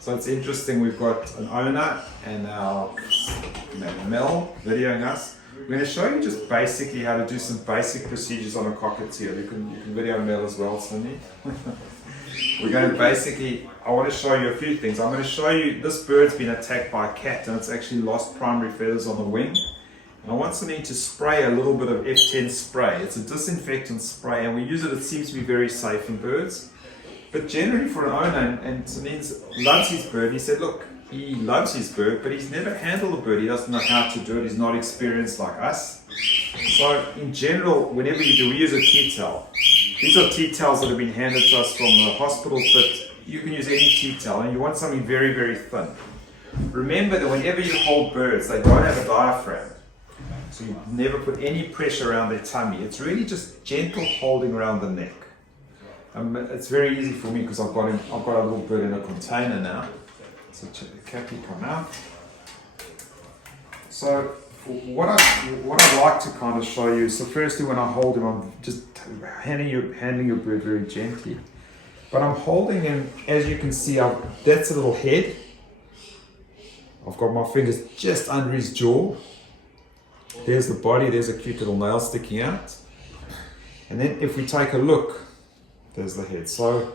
So it's interesting, we've got an owner and our Mel videoing us. We're going to show you just basically how to do some basic procedures on a cockatiel. You can video Mel as well, Cindy. We're going to basically, I want to show you a few things. I'm going to show you, this bird's been attacked by a cat and it's actually lost primary feathers on the wing. And I want something to spray a little bit of F10 spray. It's a disinfectant spray and we use it, it seems to be very safe in birds. But generally for an owner, and Samin's loves his bird, he said, look, he loves his bird, but he's never handled a bird. He doesn't know how to do it. He's not experienced like us. So in general, whenever you do, we use a tea towel. These are tea towels that have been handed to us from the hospitals, but you can use any tea towel, and you want something very, very thin. Remember that whenever you hold birds, they don't have a diaphragm. So you never put any pressure around their tummy. It's really just gentle holding around the neck. It's very easy for me because I've got a little bird in a container now. So check the cappy come out. So what I'd like to kind of show you, so firstly when I hold him, I'm just handling your bird very gently. But I'm holding him, as you can see, that's a little head. I've got my fingers just under his jaw. There's the body, there's a cute little nail sticking out. And then if we take a look, there's the head. So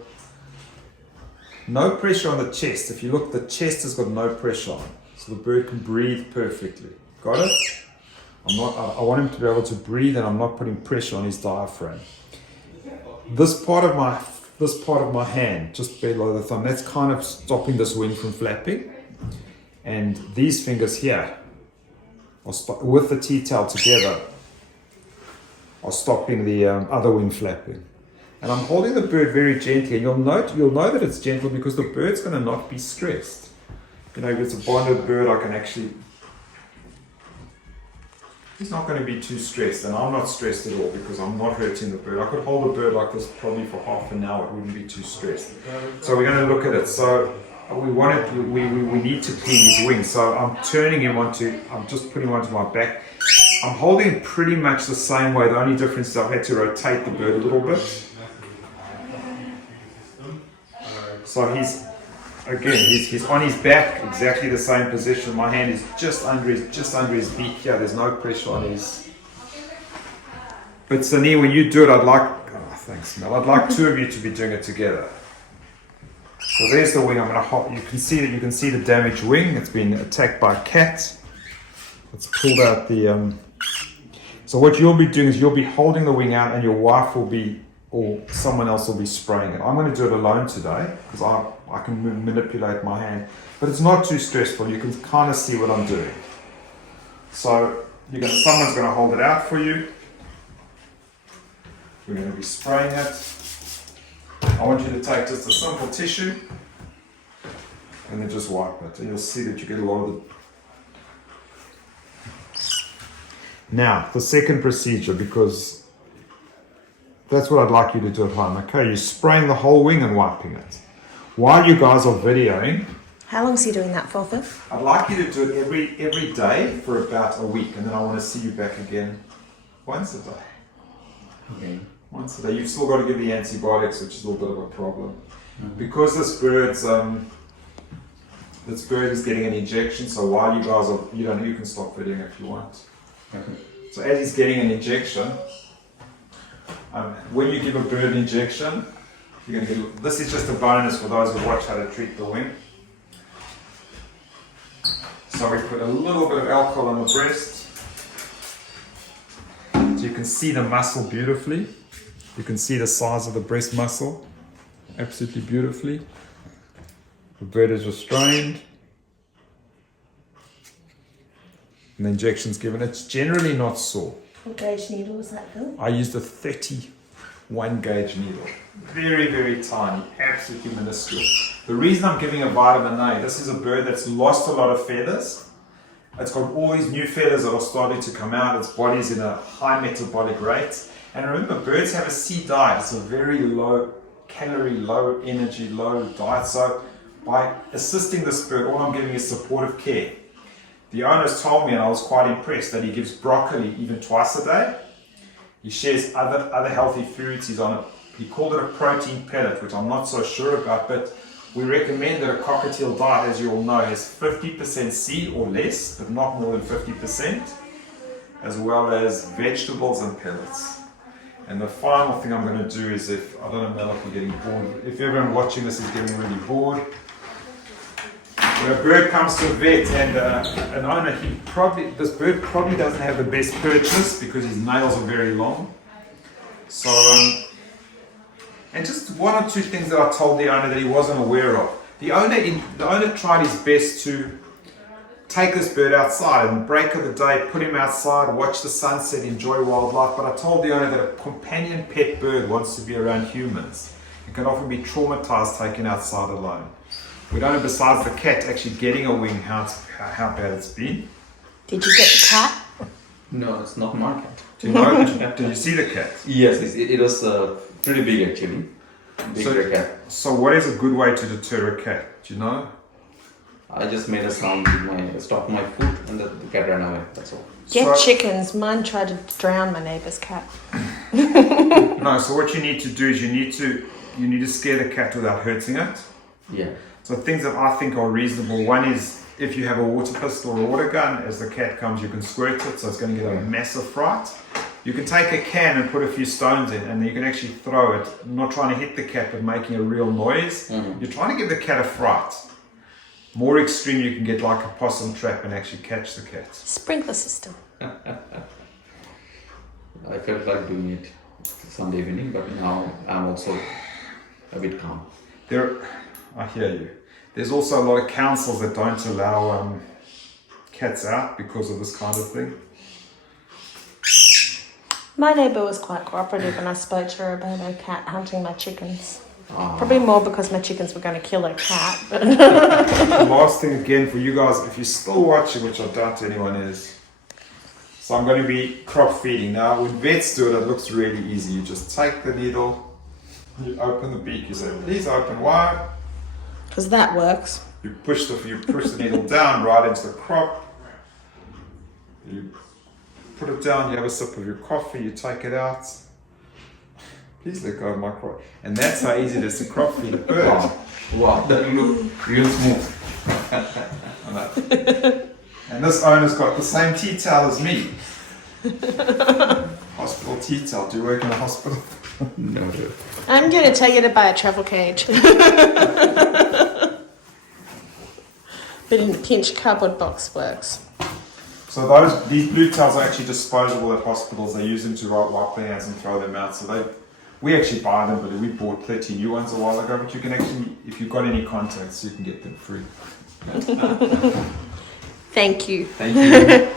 no pressure on the chest. If you look, the chest has got no pressure on it. So the bird can breathe perfectly. Got it? I want him to be able to breathe and I'm not putting pressure on his diaphragm. This part of my hand, just below the thumb, that's kind of stopping this wing from flapping. And these fingers here, with the tea towel together, are stopping the other wing flapping. And I'm holding the bird very gently, and you'll know that it's gentle because the bird's going to not be stressed. You know, if it's a bonded bird, he's not going to be too stressed, and I'm not stressed at all because I'm not hurting the bird. I could hold a bird like this probably for half an hour, it wouldn't be too stressed. So we're going to look at it. So we need to clean his wings. So I'm turning him I'm just putting him onto my back. I'm holding him pretty much the same way. The only difference is I've had to rotate the bird a little bit. So he's on his back, exactly the same position. My hand is just under his beak here. There's no pressure on his. But Sani, when you do it, thanks, Mel. I'd like two of you to be doing it together. So there's the wing. I'm going to hold. You can see the damaged wing. It's been attacked by a cat. It's pulled out the. So what you'll be doing is you'll be holding the wing out, and your wife will be, or someone else will be spraying it. I'm going to do it alone today because I can manipulate my hand, but it's not too stressful. You can kind of see what I'm doing. So someone's going to hold it out for you. We're going to be spraying it. I want you to take just a simple tissue and then just wipe it, and you'll see that you get a lot of the. Now, the second procedure, because that's what I'd like you to do at home. Okay, you're spraying the whole wing and wiping it. While you guys are videoing. How long is he doing that for, Viv? I'd like you to do it every day for about a week, and then I want to see you back again once a day. Okay. Once a day. You've still got to give the antibiotics, which is a little bit of a problem. Mm-hmm. Because this bird is getting an injection, so while you guys you can stop videoing if you want. Okay. So as he's getting an injection, when you give a bird an injection, you're going to get. This is just a bonus for those who watch how to treat the wing. So we put a little bit of alcohol on the breast. So you can see the muscle beautifully. You can see the size of the breast muscle, absolutely beautifully. The bird is restrained. And the injection's given. It's generally not sore. What gauge needle was that, Phil? I used a 31 gauge needle. Very, very tiny, absolutely minuscule. The reason I'm giving a vitamin A, this is a bird that's lost a lot of feathers. It's got all these new feathers that are starting to come out. Its body's in a high metabolic rate. And remember, birds have a C diet. It's a very low calorie, low energy, low diet. So by assisting this bird, all I'm giving is supportive care. The owners told me, and I was quite impressed, that he gives broccoli even twice a day. He shares other healthy foods. He called it a protein pellet, which I'm not so sure about, but We recommend that a cockatiel diet, as you all know, has 50% seed or less, but not more than 50%, as well as vegetables and pellets. And the final thing I'm going to do is, if I don't know, Mel, if you're getting bored, if everyone watching this is getting really bored, when a bird comes to a vet and an owner, this bird probably doesn't have the best purchase because his nails are very long. So, and just one or two things that I told the owner that he wasn't aware of. The owner tried his best to take this bird outside and break of the day, put him outside, watch the sunset, enjoy wildlife. But I told the owner that a companion pet bird wants to be around humans. It can often be traumatized taken outside alone. We don't know, besides the cat actually getting a wing, how bad it's been. Did you get the cat? No, it's not my cat. Do you know? Did you see the cat? Yes, it was pretty big actually. Bigger cat. So what is a good way to deter a cat? Do you know? I just made a sound with stopped my foot and the cat ran away. That's all. Get chickens. Mine tried to drown my neighbour's cat. No, so what you need to do is you need to scare the cat without hurting it. Yeah. So things that I think are reasonable. One is if you have a water pistol or a water gun, as the cat comes, you can squirt it, so it's going to get a massive fright. You can take a can and put a few stones in, and you can actually throw it, not trying to hit the cat, but making a real noise. You're trying to give the cat a fright. More extreme, you can get like a possum trap and actually catch the cat. Sprinkler system. I felt like doing it Sunday evening, but now I'm also a bit calm. I hear you. There's also a lot of councils that don't allow cats out because of this kind of thing. My neighbour was quite cooperative when I spoke to her about her cat hunting my chickens. Ah. Probably more because my chickens were going to kill her cat. But The last thing again for you guys, if you're still watching, which I doubt anyone is, so I'm going to be crop feeding. Now when vets do it, it looks really easy. You just take the needle, you open the beak, you say, please open wide. because that works. You push the needle down right into the crop. You put it down, you have a sip of your coffee, you take it out. Please let go of my crop. And that's how easy it is to crop feed a bird. Wow, that look real smooth. And this owner's got the same tea towel as me. Hospital tea towel. Do you work in a hospital? No. I'm going to tell you to buy a travel cage. But in a pinch, cardboard box works. So these blue towels are actually disposable at hospitals. They use them to wipe their hands and throw them out. So we actually buy them, but we bought 30 new ones a while ago. But you can actually, if you've got any contacts, you can get them free. Thank you. Thank you.